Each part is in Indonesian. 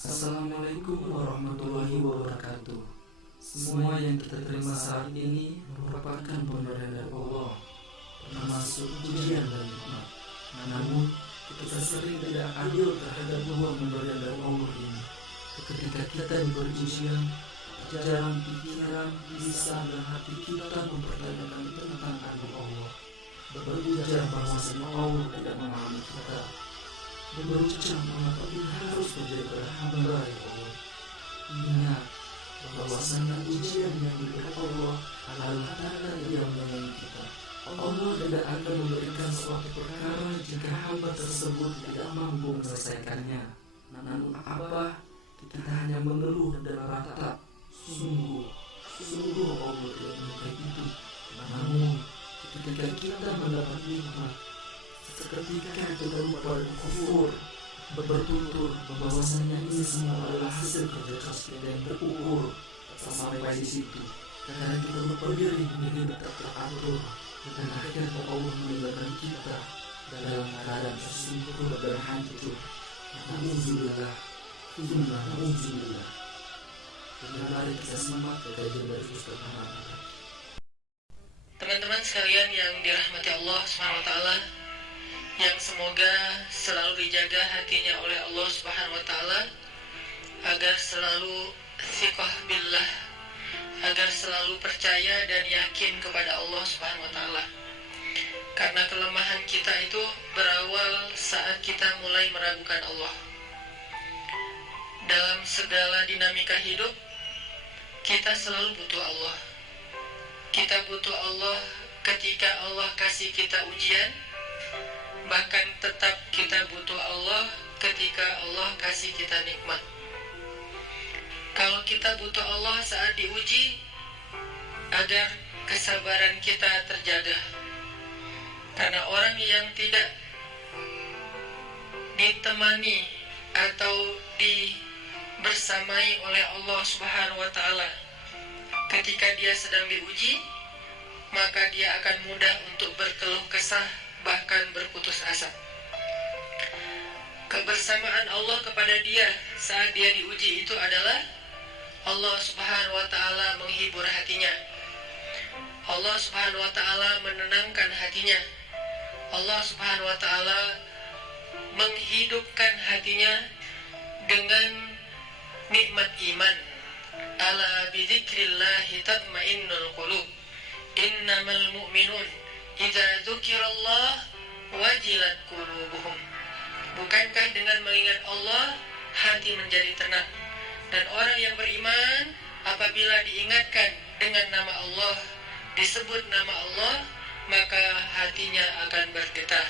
Assalamualaikum warahmatullahi wabarakatuh. Semua yang kita terima saat ini merupakan pemberian dari Allah, termasuk ujian dan nikmat. Namun, kita sering tidak adil terhadap dua pemberian dari Allah ini. Ketika kita diberi ujian, jalan pikiran, lisan, dan hati kita mempertanyakan tentang adil Allah. Berujar bahwasanya Allah tidak mengalami kita. Berucap mengapa kita harus menjadi hamba Allah. Ingat bahwasanya ujian yang diberi Allah adalah tanda Dia menyayangi kita. Allah tidak akan memberikan suatu perkara jika hamba tersebut tidak mampu menyelesaikannya. Namun apa? Kita hanya mengeluh dan meratap. Sungguh Allah tidak menyukai itu. Namun ketika kita mendapat nikmat, seketika kita lupa dan kufur, bertutur bahwasanya ini semua adalah hasil kerja keras kita yang terukur. Sampai di situ, karena kita lupa diri tak teratur, dan akhirnya Allah meninggalkan kita dalam keadaan tersungkur dan hancur. Alhamdulillah, alhamdulillah. Dan mari kita simak kajian dari Ustaz Ahmad. Teman-teman sekalian yang dirahmati Allah SWT, yang semoga selalu dijaga hatinya oleh Allah SWT, agar selalu thiqah billah, agar selalu percaya dan yakin kepada Allah SWT. Karena kelemahan kita itu berawal saat kita mulai meragukan Allah. Dalam segala dinamika hidup, kita selalu butuh Allah. Kita butuh Allah ketika Allah kasih kita ujian. Bahkan tetap kita butuh Allah ketika Allah kasih kita nikmat. Kalau kita butuh Allah saat diuji, agar kesabaran kita terjaga. Karena orang yang tidak ditemani atau dibersamai oleh Allah Subhanahu wa Ta'ala ketika dia sedang diuji, maka dia akan mudah untuk berkeluh kesah, bahkan berputus asa. Kebersamaan Allah kepada dia saat dia diuji itu adalah Allah Subhanahu wa Ta'ala menghibur hatinya. Allah Subhanahu wa Ta'ala menenangkan hatinya. Allah Subhanahu wa Ta'ala menghidupkan hatinya dengan nikmat iman. Ala bidzikrillahi tatmainnul qulub. Innamal mu'minun idza dzukirallah wajilat qulubuhum. Bukankah dengan mengingat Allah hati menjadi tenang? Dan orang yang beriman apabila diingatkan dengan nama Allah, disebut nama Allah, maka hatinya akan bergetar.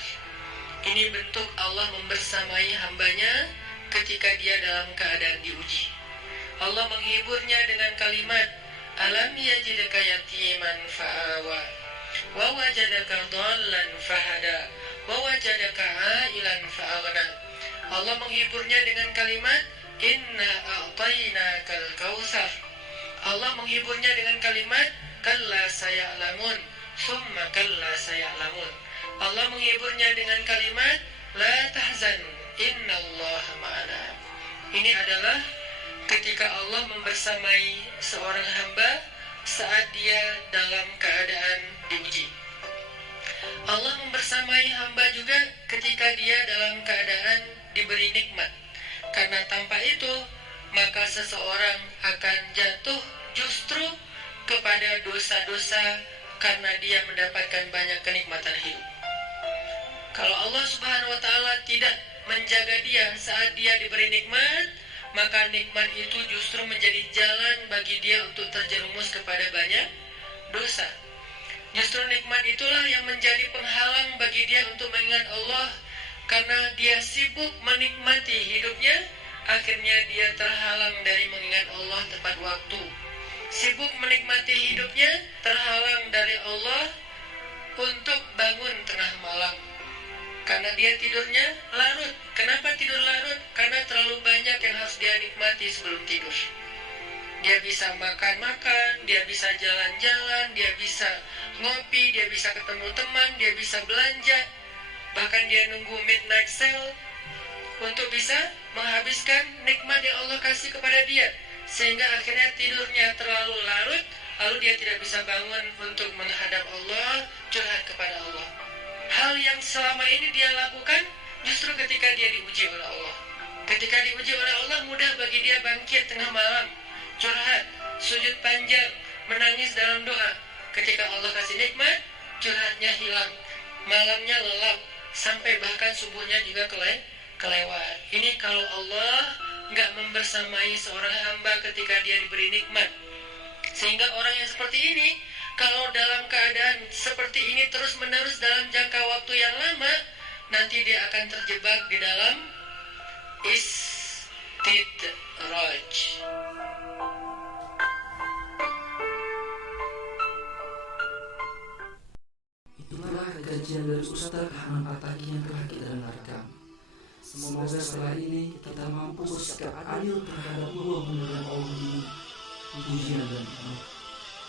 Ini bentuk Allah membersamai hambanya ketika dia dalam keadaan diuji. Allah menghiburnya dengan kalimat, alam yajidka yatiman fa'awa, wa wajadaka dhallan fahada, wa wajadaka ailan fa'aghna. Allah menghiburnya dengan kalimat, inna a'tainakal kautsar. Allah menghiburnya dengan kalimat, kalla saya'lamun, summa kalla saya'lamun. Allah menghiburnya dengan kalimat, la tahzan, innallaha ma'ana. Ini adalah ketika Allah membersamai seorang hamba saat dia dalam keadaan diuji. Allah membersamai hamba juga ketika dia dalam keadaan diberi nikmat. Karena tanpa itu, maka seseorang akan jatuh justru kepada dosa-dosa karena dia mendapatkan banyak kenikmatan hidup. Kalau Allah Subhanahu wa Ta'ala tidak menjaga dia saat dia diberi nikmat, maka nikmat itu justru menjadi jalan bagi dia untuk terjerumus kepada banyak dosa. Justru nikmat itulah yang menjadi penghalang bagi dia untuk mengingat Allah. Karena dia sibuk menikmati hidupnya, akhirnya dia terhalang dari mengingat Allah tepat waktu. Sibuk menikmati hidupnya, terhalang dari Allah untuk bangun tengah malam. Karena dia tidurnya larut. Kenapa tidur larut? Karena terlalu banyak yang harus dia nikmati sebelum tidur. Dia bisa makan-makan, dia bisa jalan-jalan, dia bisa ngopi, dia bisa ketemu teman, dia bisa belanja. Bahkan dia nunggu midnight sale untuk bisa menghabiskan nikmat yang Allah kasih kepada dia, sehingga akhirnya tidurnya terlalu larut, lalu dia tidak bisa bangun untuk menghadap Allah, curhat kepada Allah. Hal yang selama ini dia lakukan justru ketika dia diuji oleh Allah. Ketika diuji oleh Allah, mudah bagi dia bangkit tengah malam, curhat, sujud panjang, menangis dalam doa. Ketika Allah kasih nikmat, curhatnya hilang, malamnya lelap, sampai bahkan subuhnya juga kelewat. Ini kalau Allah nggak membersamai seorang hamba ketika dia diberi nikmat. Sehingga orang yang seperti ini, kalau dalam keadaan seperti ini terus-menerus dalam jangka waktu yang lama, nanti dia akan terjebak di dalam istidraj. Itulah kajian dari Ustaz Ahmad Ataki yang telah kita dengarkan. Semoga setelah ini kita mampu bersikap adil terhadap dua beneran Allah ini, ujian dan nikmat.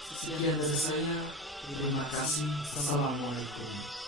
Sekian dari saya. Terima kasih. Assalamualaikum.